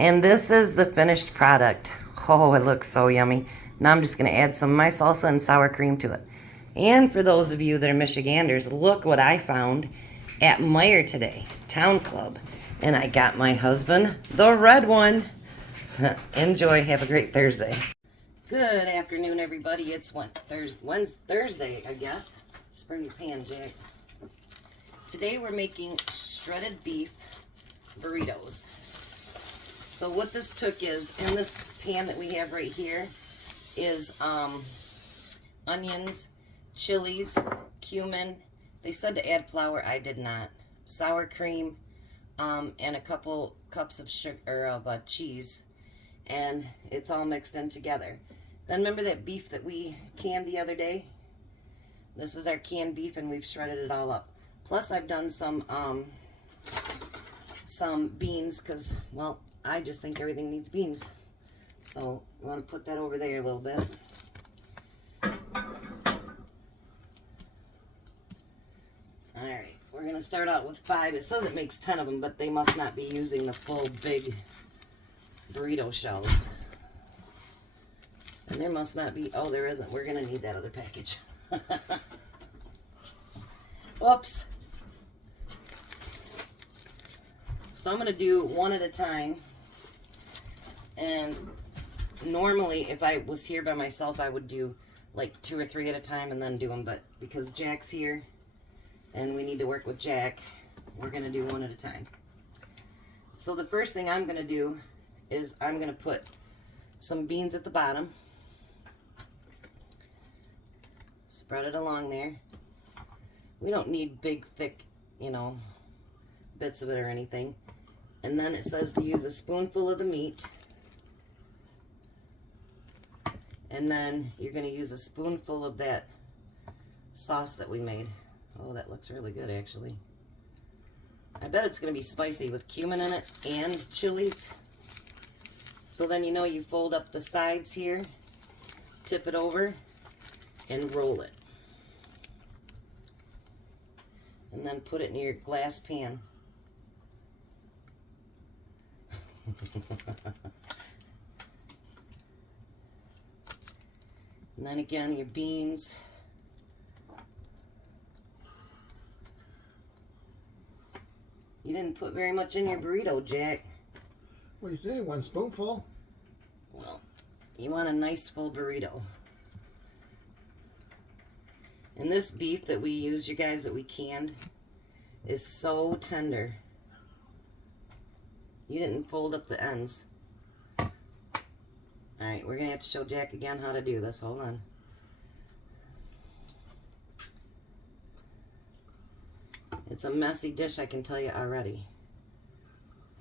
And this is the finished product. Oh, it looks so yummy. Now I'm just going to add some of my salsa and sour cream to it. And for those of you that are Michiganders, look what I found at Meijer today, Town Club. And I got my husband the red one. Enjoy. Have a great Thursday. Good afternoon, everybody. It's Thursday, I guess. Spray your pan, Jack. Today we're making shredded beef burritos. So what this took is, in this pan that we have right here, is onions, chilies, cumin. They said to add flour. I did not. Sour cream, and a couple cups of sugar of cheese, and it's all mixed in together. Then remember that beef that we canned the other day? This is our canned beef, and we've shredded it all up. Plus, I've done some beans, because, well, I just think everything needs beans. So I want to put that over there a little bit. Alright, we're going to start out with 5. It says it makes 10 of them, but they must not be using the full big burrito shells. And there must not be, oh, there isn't. We're going to need that other package. Oops. So I'm going to do one at a time. And normally, if I was here by myself, I would do like 2 or 3 at a time and then do them. But because Jack's here and we need to work with Jack, we're going to do one at a time. So the first thing I'm going to do is I'm going to put some beans at the bottom. Spread it along there. We don't need big, thick, bits of it or anything. And then it says to use a spoonful of the meat. And then you're going to use a spoonful of that sauce that we made. Oh, that looks really good, actually. I bet it's going to be spicy with cumin in it and chilies. So then you fold up the sides here, tip it over, and roll it. And then put it in your glass pan. And then again, your beans. You didn't put very much in your burrito, Jack. What do you say? 1 spoonful? Well, you want a nice full burrito. And this beef that we use, you guys, that we canned, is so tender. You didn't fold up the ends. Alright, we're going to have to show Jack again how to do this. Hold on. It's a messy dish, I can tell you already.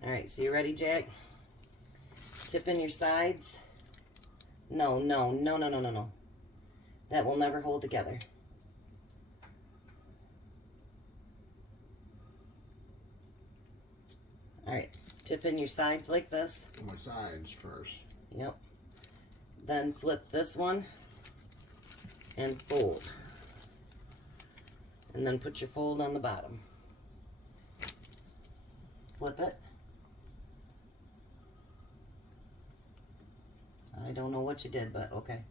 Alright, so you ready, Jack? Tip in your sides. No. That will never hold together. Alright, tip in your sides like this. My sides first. Yep. Then flip this one and fold. And then put your fold on the bottom. Flip it. I don't know what you did, but okay.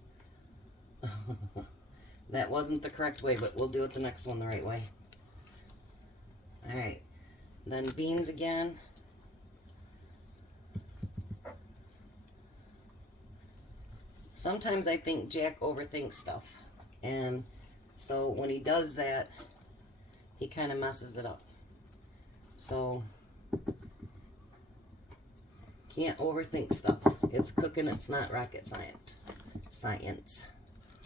That wasn't the correct way, but we'll do it the next one the right way. Alright. Then beans again. Sometimes I think Jack overthinks stuff, and so when he does that, he kind of messes it up. So, can't overthink stuff. It's cooking, it's not rocket science.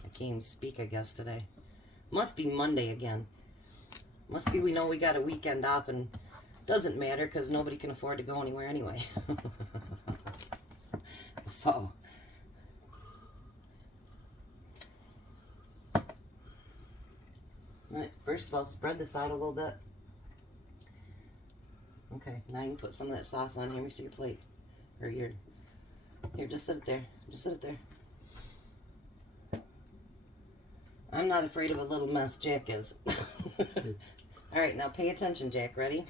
I can't even speak, I guess, today. Must be Monday again. Must be we know we got a weekend off, and doesn't matter because nobody can afford to go anywhere anyway. So... Alright, first of all, spread this out a little bit. Okay, now you can put some of that sauce on here. Let me see your plate. Or your... Here, just sit it there. Just sit it there. I'm not afraid of a little mess. Jack is. Alright, now pay attention, Jack. Ready?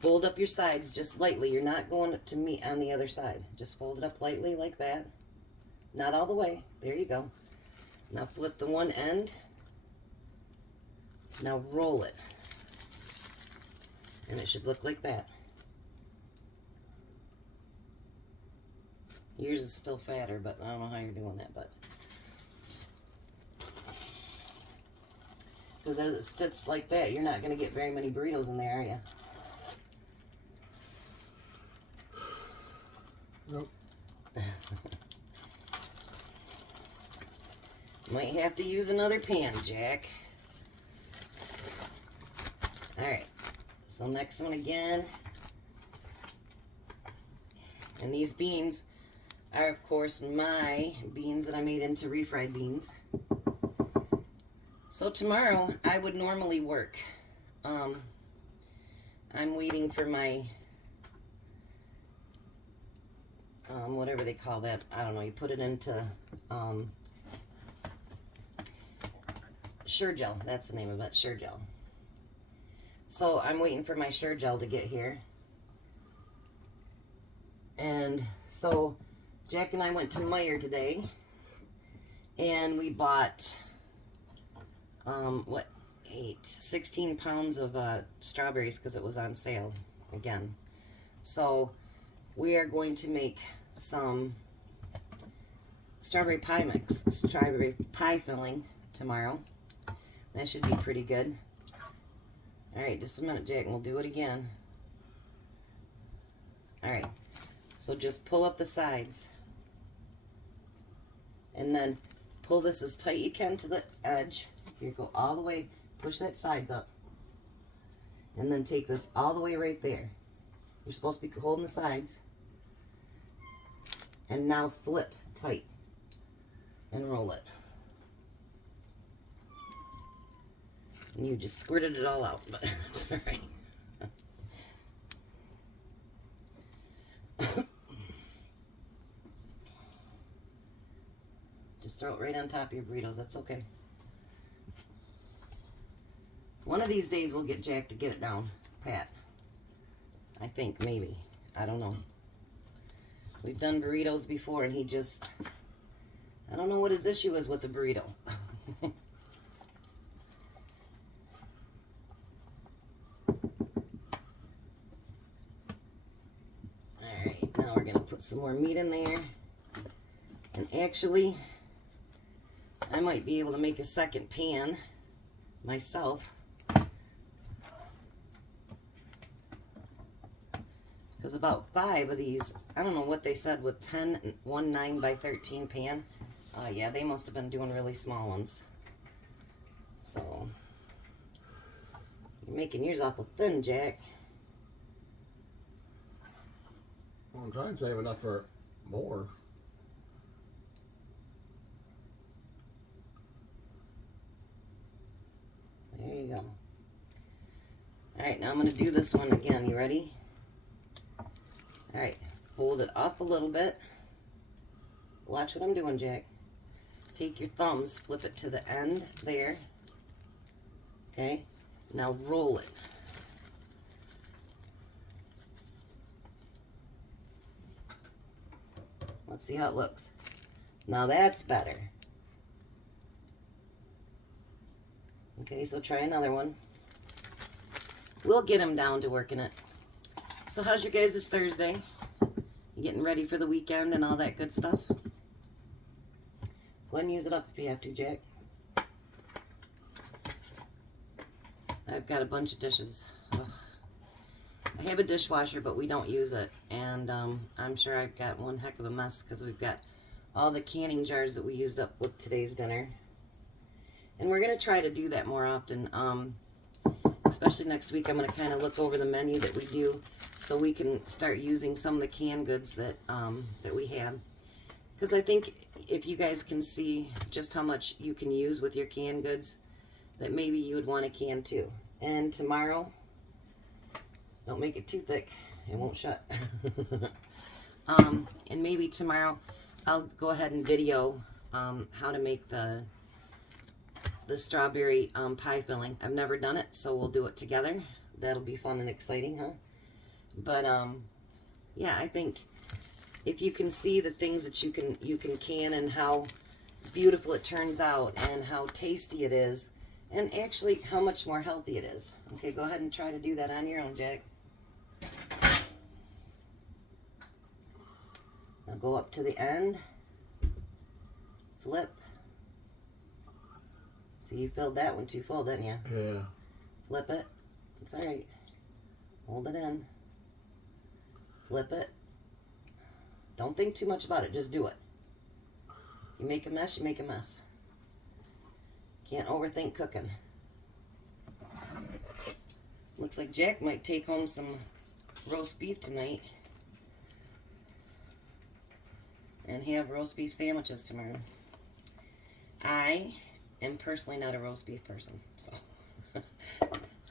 Fold up your sides just lightly. You're not going to meet on the other side. Just fold it up lightly like that. Not all the way. There you go. Now flip the one end. Now roll it. And it should look like that. Yours is still fatter, but I don't know how you're doing that, but. Because as it sits like that, you're not going to get very many burritos in there, are you? Nope. Might have to use another pan, Jack. Alright, so next one again. And these beans are, of course, my beans that I made into refried beans. So tomorrow, I would normally work. I'm waiting for my, whatever they call that. I don't know, you put it into, Sure Gel. That's the name of it, Sure Gel. So I'm waiting for my Sure Gel to get here. And so Jack and I went to Meijer today, and we bought, 16 pounds of strawberries because it was on sale again. So we are going to make some strawberry pie mix, strawberry pie filling tomorrow. That should be pretty good. Alright, just a minute, Jack, and we'll do it again. Alright, so just pull up the sides. And then pull this as tight you can to the edge. Here, go all the way, push that sides up. And then take this all the way right there. You're supposed to be holding the sides. And now flip tight. And roll it. And you just squirted it all out, but that's alright. Just throw it right on top of your burritos, that's okay. One of these days we'll get Jack to get it down pat. I think, maybe. I don't know. We've done burritos before and he just, I don't know what his issue is with the burrito. Alright, now we're going to put some more meat in there. And actually, I might be able to make a second pan myself. Because about 5 of these, I don't know what they said with 10, 1 9 by 13 pan. Yeah, they must have been doing really small ones. So, you're making yours awful thin, Jack. Well, I'm trying to save enough for more. There you go. Alright, now I'm going to do this one again. You ready? Alright, hold it up a little bit. Watch what I'm doing, Jack. Take your thumbs, flip it to the end there. Okay, now roll it. Let's see how it looks. Now that's better. Okay, so try another one. We'll get him down to working it. So how's your guys this Thursday? You getting ready for the weekend and all that good stuff? Go ahead and use it up if you have to, Jack. I've got a bunch of dishes. Ugh. I have a dishwasher, but we don't use it. And I'm sure I've got one heck of a mess because we've got all the canning jars that we used up with today's dinner. And we're going to try to do that more often. Especially next week, I'm going to kind of look over the menu that we do so we can start using some of the canned goods that that we have. Because I think if you guys can see just how much you can use with your canned goods, that maybe you would want a can too. And tomorrow, don't make it too thick, it won't shut. And maybe tomorrow I'll go ahead and video how to make the strawberry pie filling. I've never done it, so we'll do it together. That'll be fun and exciting, huh? But yeah, I think if you can see the things that you can and how beautiful it turns out and how tasty it is, and actually how much more healthy it is. Okay, go ahead and try to do that on your own, Jack. Now go up to the end, flip. See, you filled that one too full, didn't you? Yeah. Flip it. It's all right. Hold it in. Flip it. Don't think too much about it. Just do it. You make a mess, you make a mess. Can't overthink cooking. Looks like Jack might take home some roast beef tonight and have roast beef sandwiches tomorrow. I am personally not a roast beef person, so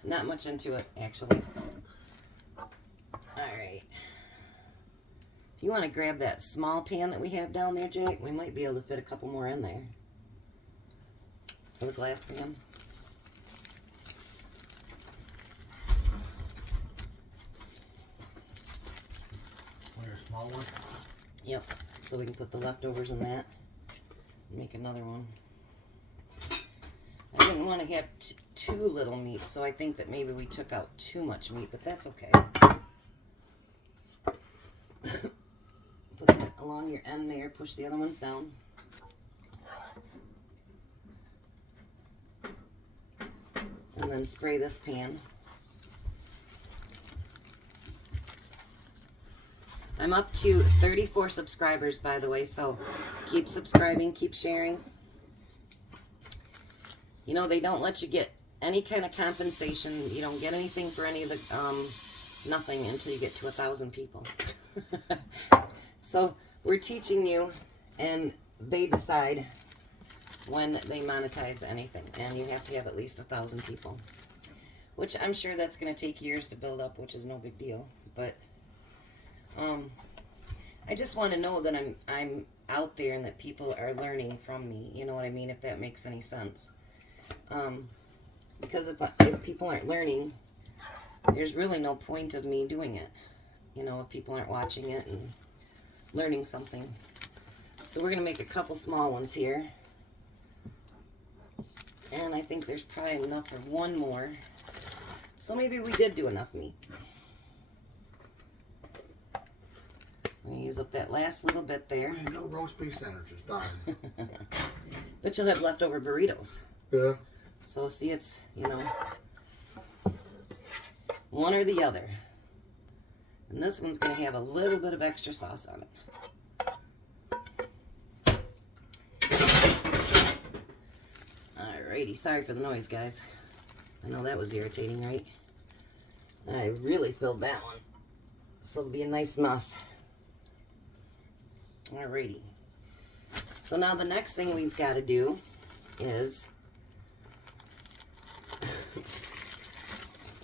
not much into it, actually. Alright. If you want to grab that small pan that we have down there, Jack, we might be able to fit a couple more in there. For the glass pan. Want a small one? Yep. So we can put the leftovers in that. Make another one. I didn't want to have too little meat, so I think that maybe we took out too much meat, but that's okay. Put that along your end there. Push the other ones down. And then spray this pan. I'm up to 34 subscribers, by the way, so keep subscribing, keep sharing. You know, they don't let you get any kind of compensation. You don't get anything for any of the, nothing until you get to 1,000 people. So we're teaching you, and they decide when they monetize anything, and you have to have at least 1,000 people, which I'm sure that's going to take years to build up, which is no big deal. But I just want to know that I'm out there and that people are learning from me. You know what I mean? If that makes any sense. Because if people aren't learning, there's really no point of me doing it. You know, if people aren't watching it and learning something. So we're going to make a couple small ones here. And I think there's probably enough for one more. So maybe we did do enough meat. I'm going to use up that last little bit there. No roast beef sandwiches, darn. But you'll have leftover burritos. Yeah. So see, it's, you know, one or the other. And this one's going to have a little bit of extra sauce on it. Alrighty, sorry for the noise, guys. I know that was irritating, right? I really filled that one. So it'll be a nice mess. Alrighty. So now the next thing we've got to do is...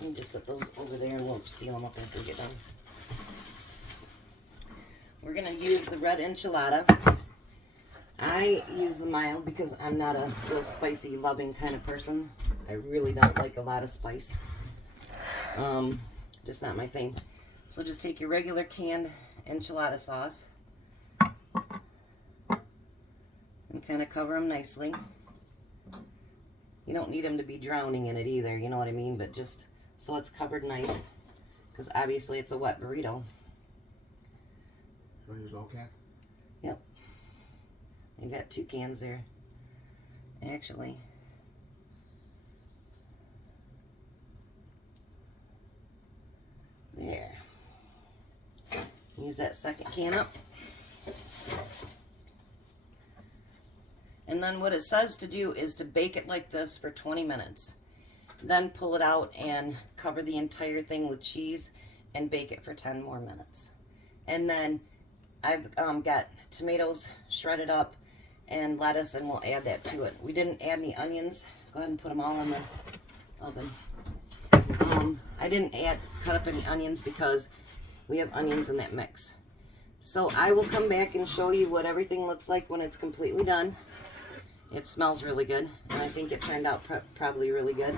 Let me just set those over there and we'll seal them up after we get done. We're going to use the red enchilada. I use the mild because I'm not a real spicy loving kind of person. I really don't like a lot of spice. Just not my thing. So just take your regular canned enchilada sauce and kind of cover them nicely. You don't need them to be drowning in it either, you know what I mean? But just so it's covered nice, because obviously it's a wet burrito. Want to use all can? Yep. You got 2 cans there, actually. There. Use that second can up. And then what it says to do is to bake it like this for 20 minutes. Then pull it out and cover the entire thing with cheese and bake it for 10 more minutes. And then I've got tomatoes shredded up and lettuce, and we'll add that to it. We didn't add any onions. Go ahead and put them all in the oven. I didn't cut up any onions because we have onions in that mix. So I will come back and show you what everything looks like when it's completely done. It smells really good, and I think it turned out probably really good.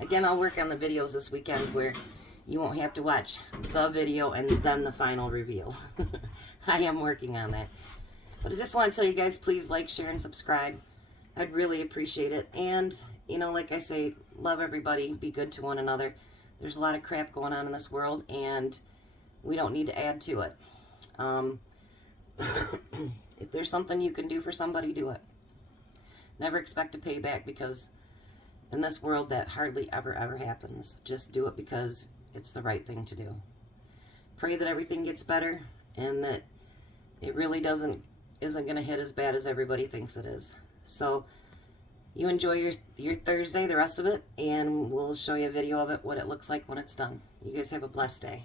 Again, I'll work on the videos this weekend where you won't have to watch the video and then the final reveal. I am working on that. But I just want to tell you guys, please like, share, and subscribe. I'd really appreciate it. And, you know, like I say, love everybody. Be good to one another. There's a lot of crap going on in this world, and we don't need to add to it. If there's something you can do for somebody, do it. Never expect a payback, because in this world that hardly ever happens. Just do it because it's the right thing to do. Pray that everything gets better and that it really isn't going to hit as bad as everybody thinks it is. So you enjoy your Thursday, the rest of it, and we'll show you a video of it, what it looks like when it's done. You guys have a blessed day.